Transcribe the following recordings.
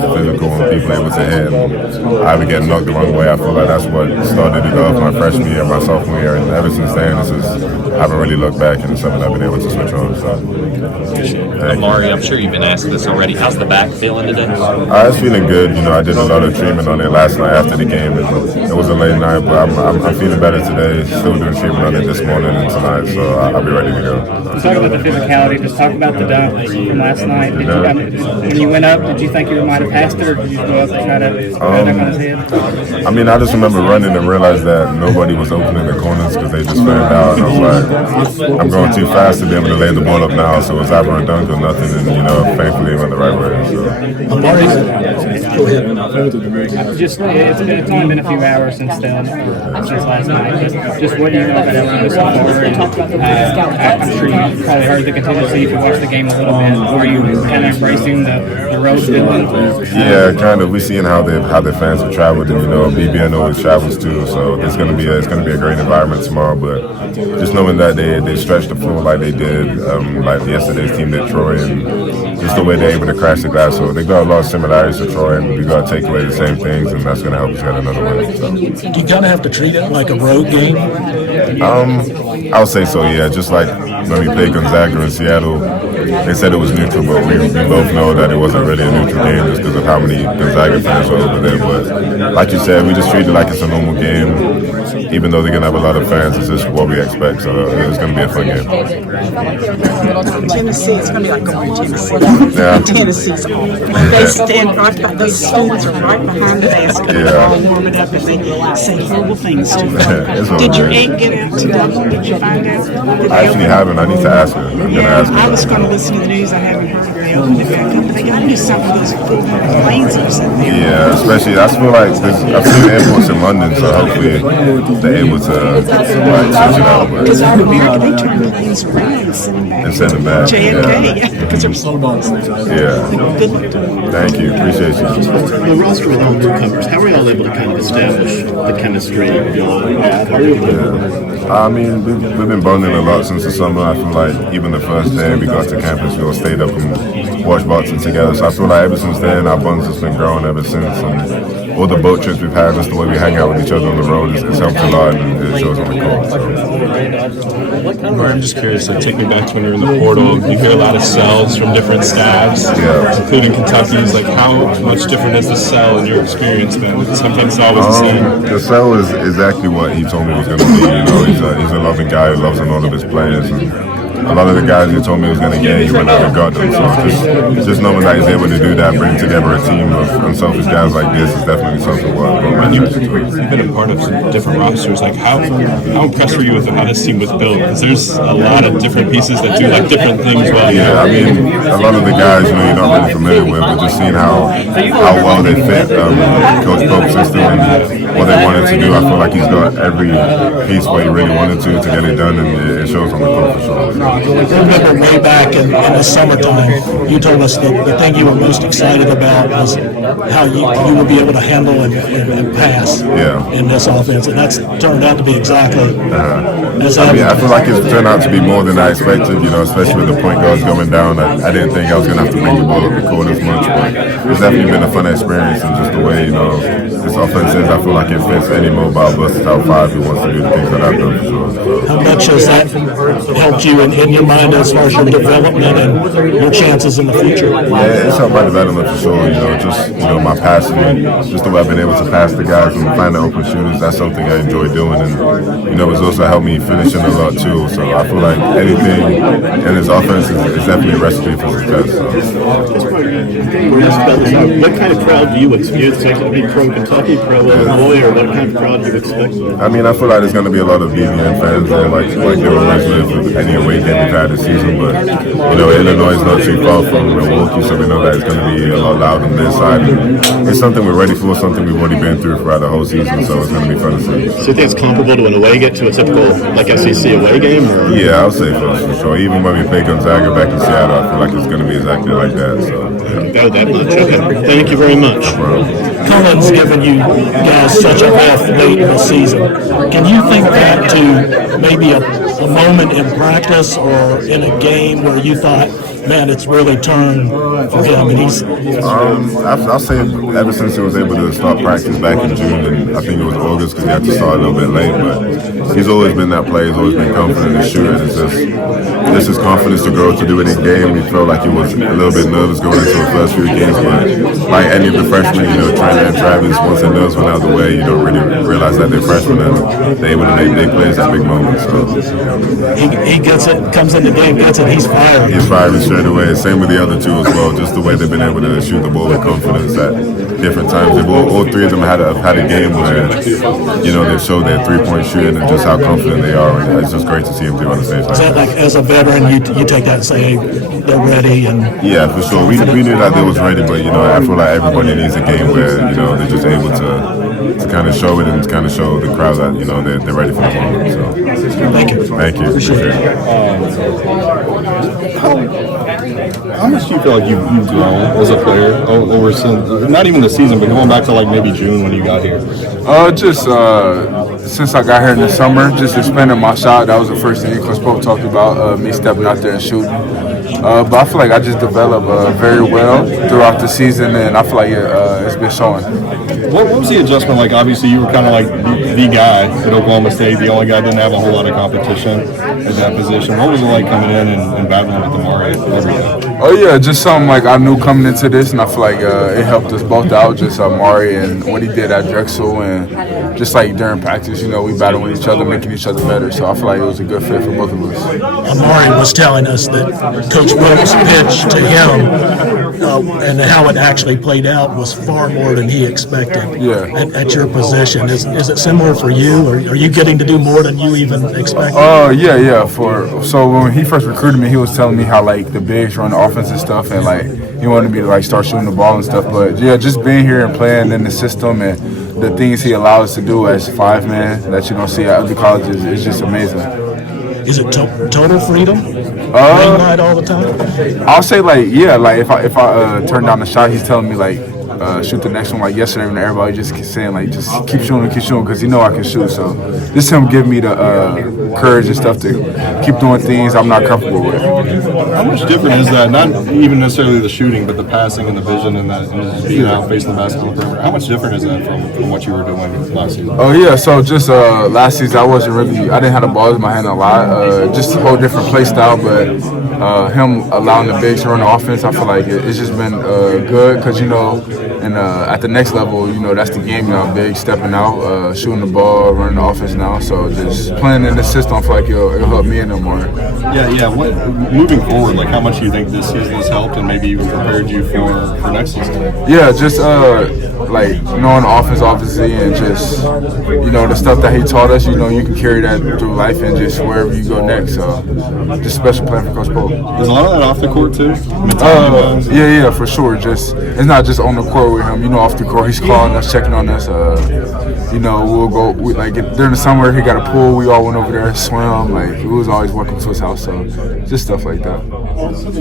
physical and people able to hit. I would get knocked the wrong way. I feel like that's what started it off my freshman year, my sophomore year, and ever since then, I haven't really looked back, and it's something I've been able to switch on. So. Amari, I'm sure you've been asked this already. How's the back feeling today? It's feeling good. You know, I did a lot of treatment on it last night after the game. It was a late night, but I'm feeling better today. Still doing treatment on it this morning and tonight, so I'll be ready to go. Talk about the physicality. Just talk about the dunk from last night. When you went up, did you think you might have passed it, or did you just go up and try to put it on his head? I mean, I just remember running and realized that nobody was opening the corners because they just fanned out. And I was like, I'm going too fast to be able to lay the ball up now, so it was either a dunk or nothing, and, you know, thankfully it went the right way. So. Amari, go ahead. It's only been a few hours since last night. Just what do you know about everything so far? I'm sure you probably heard the contingency if you watched the game a little bit. Are you kind of embracing the road feeling? Yeah, kind of. We're seeing how the fans have traveled, and, you know, BBN always travels too. So it's gonna be a great environment tomorrow. But just knowing that they stretched the floor like they did, like yesterday's team did Troy, and just the way they're able to crash the glass. So they got a lot of similarities to Troy, and we got to take away the same things, and that's gonna help us get another win. So. Do you kind of have to treat it like a road game? I would say so, yeah. Just like when we played Gonzaga in Seattle, they said it was neutral, but we both know that it wasn't really a neutral game just because of how many Gonzaga fans were over there. But like you said, we just treat it like it's a normal game. Even though they're going to have a lot of fans, it's just what we expect. So it's going to be a fun game. Tennessee, it's going to be like going to Tennessee. Yeah. Tennessee's they stand right behind, those students are right behind the basket. Yeah. They're all warming up and they say horrible things to them. Did your aunt get out to Dublin? Did you find out? I actually haven't. I need to ask her. I'm going to ask her. I was going to listen to the news. I haven't heard they opened it back up. But they got to do something with those full planes that are sitting there. Yeah, especially I feel like I've seen airports in London, so hopefully they're able to switch it out. Because our American, they turn planes around and send them back. JFK, because they're so nice. Yeah. Good luck to them. Thank you. Appreciate you. The roster with all newcomers, how are y'all able to kind of establish the chemistry y'all have? I mean, we've been bonding a lot since the summer. I feel like even the first day we got to campus, we all stayed up and watched boxing together. So I feel like ever since then, our bonds has been growing ever since. And all the boat trips we've had, just the way we hang out with each other on the road, it's helped a lot, and it shows on the court. So. I'm just curious, take me back to when you were in the portal. You hear a lot of cells from different staffs, including Kentucky's. Like, how much different is the cell in your experience, man? Sometimes it's always the same. The cell is exactly what he told me it was going to be. You know, he's a loving guy who loves on all of his players. And a lot of the guys he told me he was going to get, he went out and got them. So just knowing that he's able to do that, bring together a team of unselfish guys like this is definitely something worth. You've been a part of some different rosters. Like, how impressed were you with how this team was built? Because there's a lot of different pieces that do like different things well. Yeah, I mean, a lot of the guys, you know, you're not really familiar with, but just seeing how well they fit Coach Pope's system and what they wanted to do, I feel like he's got every piece where he really wanted to get it done, and it shows on the court for sure. I remember way back in the summertime, you told us that the thing you were most excited about was how you would be able to handle and pass in this offense, and that's turned out to be exactly as I feel like it's turned out to be more than I expected, you know, especially with the point guards going down. I didn't think I was going to have to bring the ball up the court as much, but it's definitely been a fun experience, and just the way, you know, this offense is, I feel like it fits any mobile versatile five who wants to do the things that I've done for sure. How much has that helped you in your mind as far as your development and your chances in the future? Yeah, it's helped my development for sure. You know, just, you know, my passing, and just the way I've been able to pass the guys and find the open shooters. That's something I enjoy doing, and, you know, it's also helped me finishing a lot too. So I feel like anything in his offense is definitely a recipe for success. So. What kind of crowd do you expect? To be pro Kentucky, pro Illinois, or what kind of crowd do you expect? I mean, I feel like there's going to be a lot of BBN fans there, like there always with any away game we've had this season. But, you know, Illinois is not too far from Milwaukee, so we know that it's going to be a lot loud on their side. And it's something we're ready for, something we've already been through throughout the whole season, so it's going to be fun to see. So you think it's comparable to an away game, to a typical, like, SEC away game? Or? Yeah, I would say for sure. Even when we play Gonzaga back in Seattle, I feel like it's going to be exactly like that. So, Go that much. Okay. Thank you very much. Cullen's given you guys such a off late in the season. Can you think back to maybe a moment in practice or in a game where you thought, man, it's really turned for him, and he's I'll say ever since he was able to start practice back in June, and I think it was August because he had to start a little bit late, but he's always been that player. He's always been confident in shooting. It's just his confidence to grow to do it in game. He felt like he was a little bit nervous going into the first few games, but like any of the freshmen, Trina and Travis, once their nerves went out of the way, you don't really realize that they're freshmen and they're able to make big plays at big moments. So he gets it, comes in the game, gets it, he's fired. He's firing straight away. Same with the other two as well. Just the way they've been able to shoot the ball with confidence at different times. All three of them had a game where they showed their 3-point shooting and just how confident they are. And it's just great to see them do on the stage. Is that like, as a veteran, you take that and say, hey, they're ready? And yeah, for sure. We knew that they was ready, but I feel like everybody needs a game where they're just able to kind of show it and kind of show the crowd that they're ready for the moment. So thank you. Thank you. Appreciate it. How much do you feel like you've grown as a player over since, not even the season, but going back to like maybe June when you got here? Just since I got here in the summer, just expanding my shot. That was the first thing Coach Pope talked about, me stepping out there and shooting. But I feel like I just developed very well throughout the season, and I feel like it's been showing. What was the adjustment like? Obviously, you were kind of like the guy at Oklahoma State, the only guy didn't have a whole lot of competition at that position. What was it like coming in and battling with Amari every day? Oh yeah, just something like I knew coming into this, and I feel like it helped us both out. Just Amari and what he did at Drexel, and just like during practice, we battled with each other, making each other better. So I feel like it was a good fit for both of us. Amari was telling us that Coach Pope's pitch to him and how it actually played out was far more than he expected. Yeah. At your position, is it similar for you, or are you getting to do more than you even expected? Yeah. So when he first recruited me, he was telling me how like the bigs run the offense and stuff, and like he wanted me to like start shooting the ball and stuff. But yeah, just being here and playing in the system and the things he allowed us to do as 5-man that you don't see at other colleges is just amazing. Is it total freedom? Green light all the time? I'll say if I turn down the shot, he's telling me like shoot the next one. Like yesterday when everybody just saying like just keep shooting because I can shoot. So this him give me the courage and stuff to keep doing things I'm not comfortable with. How much different is that? Not even necessarily the shooting, but the passing and the vision and that and being out facing the basketball perimeter. How much different is that from what you were doing last season? Oh yeah, so just last season I didn't have the ball in my hand a lot. Just a whole different play style, but him allowing the bigs to run the offense, I feel like it's just been good because and at the next level, that's the game now. Big stepping out, shooting the ball, running the offense now. So just playing in the system, I feel like it'll help me in no more. Yeah. What moving forward, like how much do you think this season has helped and maybe even prepared you for next season? Yeah, just like knowing the offense obviously, and just the stuff that he taught us. You can carry that through life and just wherever you go next. So just special playing for Coach Pope. There's a lot of that off the court too. Yeah, for sure. Just it's not just on the court with him. Off the court, he's calling us, checking on us. We'll go during the summer. He got a pool. We all went over there and swim. Like we was always welcome to his house. So just stuff like that.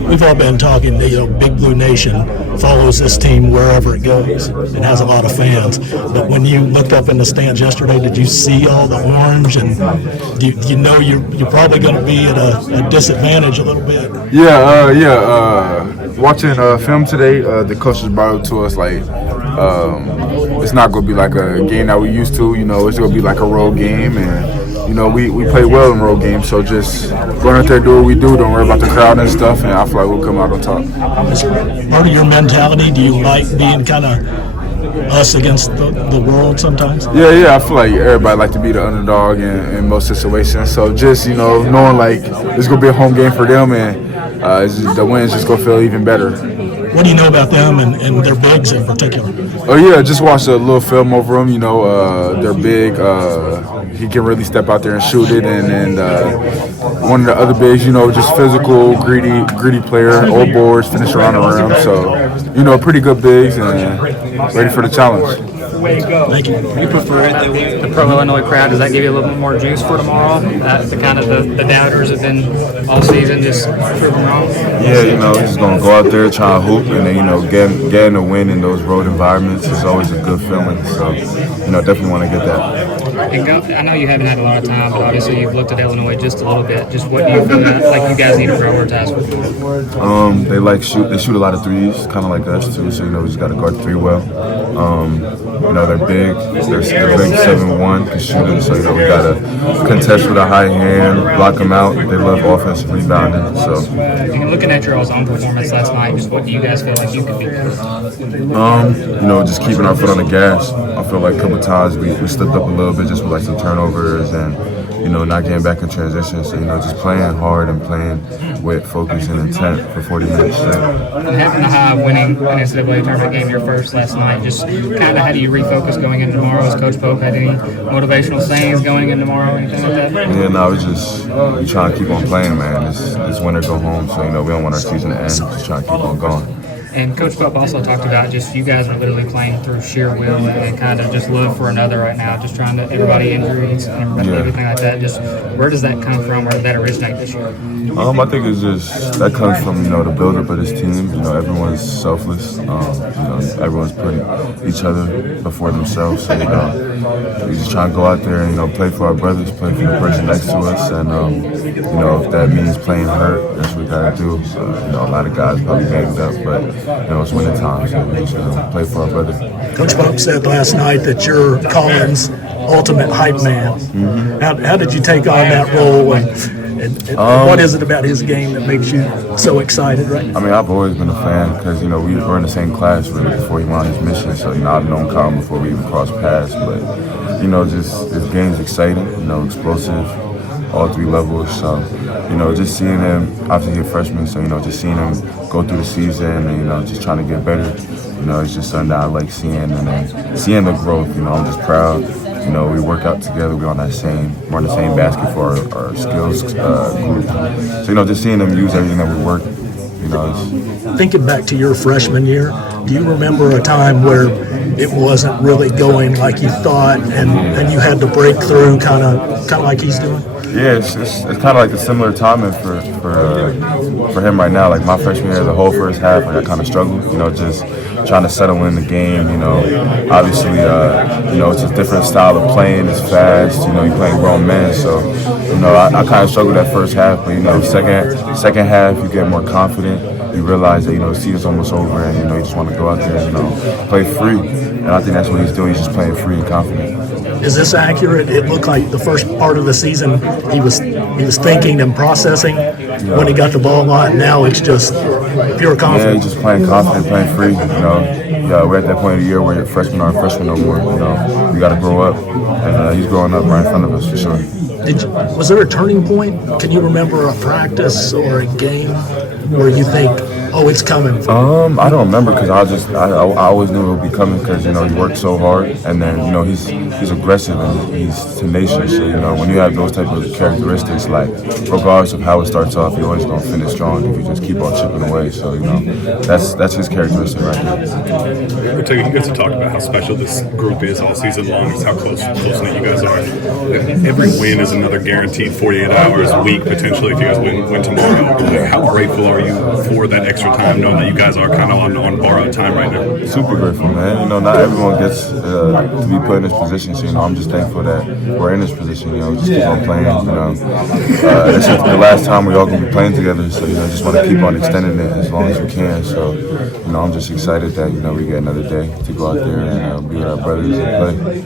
We've all been talking. Big Blue Nation follows this team wherever it goes. It has a lot of fans. But when you looked up in the stands yesterday, did you see all the orange? And you're probably going to be at a disadvantage a little bit. Yeah. Watching film today, the coaches brought it to us like it's not going to be like a game that we used to. It's going to be like a road game, and we play well in road games. So just going out there, do what we do. Don't worry about the crowd and stuff, and I feel like we'll come out on top. As part of your mentality, do you like being kind of us against the world sometimes? Yeah. I feel like everybody like to be the underdog in most situations. So just knowing like it's going to be a home game for them, and the win's just going to feel even better. What do you know about them and their bigs in particular? Oh yeah, just watched a little film over them. They're big. He can really step out there and shoot it, and one of the other bigs, just physical, greedy player, all boards, finish around the rim. So, pretty good bigs and ready for the challenge. Thank you. You prefer it, the pro-Illinois crowd? Does that give you a little bit more juice for tomorrow? The doubters have been all season just proving wrong? Yeah, just going to go out there, try to hoop, and then, getting a win in those road environments is always a good feeling. So, definitely want to get that. I know you haven't had a lot of time, but obviously you've looked at Illinois just a little bit. Just what do you feel like you guys need to prioritize? They shoot a lot of threes, kind of like us too. So we just got to guard the three well. They're big. They're big 7'1" can shoot it. So we got to contest with a high hand, block them out. They love offensive rebounding. So looking at your all's own performance last night, just what do you guys feel like you could be better? Just keeping our foot on the gas. I feel like a couple times we slipped up a little bit just with like some turnovers and not getting back in transition. So just playing hard and playing with focus and intent for 40 minutes straight. And having the high winning an NCAA tournament game, your first last night, just kind of how do you refocus going into tomorrow? Has Coach Pope had any motivational sayings going into tomorrow, anything like that? Yeah, no, we trying to keep on playing, man. It's win or go home, so we don't want our season to end. Just trying to keep on going. And Coach Pope also talked about just you guys are literally playing through sheer will and kind of just love for another right now, just trying to everybody injuries and everything like that. Just where does that come from? Where did that originate this year? I think it's just that comes from the buildup of this team. Everyone's selfless. Everyone's putting each other before themselves. So we just try to go out there and play for our brothers, play for the person next to us, and if that means playing hurt, that's what we gotta do. So a lot of guys probably banged up, but it's winning time, so we just play for our brother. Coach Pope said last night that you're Collins' ultimate hype man. Mm-hmm. How did you take on that role, and what is it about his game that makes you so excited, right? I've always been a fan because, we were in the same class really before he went on his mission, so, I've known Colin before we even crossed paths, but, just this game's exciting, explosive, all three levels, so, just seeing him, obviously he's a freshman, so, just seeing him go through the season and, just trying to get better, it's just something that I like seeing, and then seeing the growth, I'm just proud. We work out together. We're on the same basket for our skills group. So just seeing them use everything that we work. Thinking back to your freshman year, do you remember a time where it wasn't really going like you thought, and you had to break through, kind of like he's doing? Yeah, it's kind of like a similar timing for him right now. Like my freshman year, the whole first half, I kind of struggled. Just trying to settle in the game. Obviously, it's a different style of playing. It's fast. You're playing grown men, so I kind of struggled that first half. But second half, you get more confident. You realize that the season's almost over, and you just want to go out there and play free. And I think that's what he's doing. He's just playing free and confident. Is this accurate? It looked like the first part of the season he was thinking and processing when he got the ball on. Now it's just pure confidence. Yeah, he's just playing confident, playing free. We're at that point of the year where your freshmen aren't freshmen no more. You got to grow up, and he's growing up right in front of us for sure. Was there a turning point? Can you remember a practice or a game where you think, oh, it's coming? I don't remember because I always knew it would be coming because he worked so hard, and then he's aggressive and he's tenacious. So when you have those type of characteristics, like regardless of how it starts off, you're always gonna finish strong if you just keep on chipping away. So that's his characteristic right now. Otega, you guys have talked about how special this group is all season long, just how close knit you guys are. Every win is another guaranteed 48 hours a week potentially if you guys win tomorrow. How grateful are you for that extra time, knowing that you guys are kind of on borrowed time right now? Super grateful, man. Not everyone gets to be put in this position, so I'm just thankful that we're in this position. Just keep on playing. This is the last time we all gonna be playing together, so just want to keep on extending it as long as we can. So I'm just excited that we get another day to go out there and be with our brothers and play.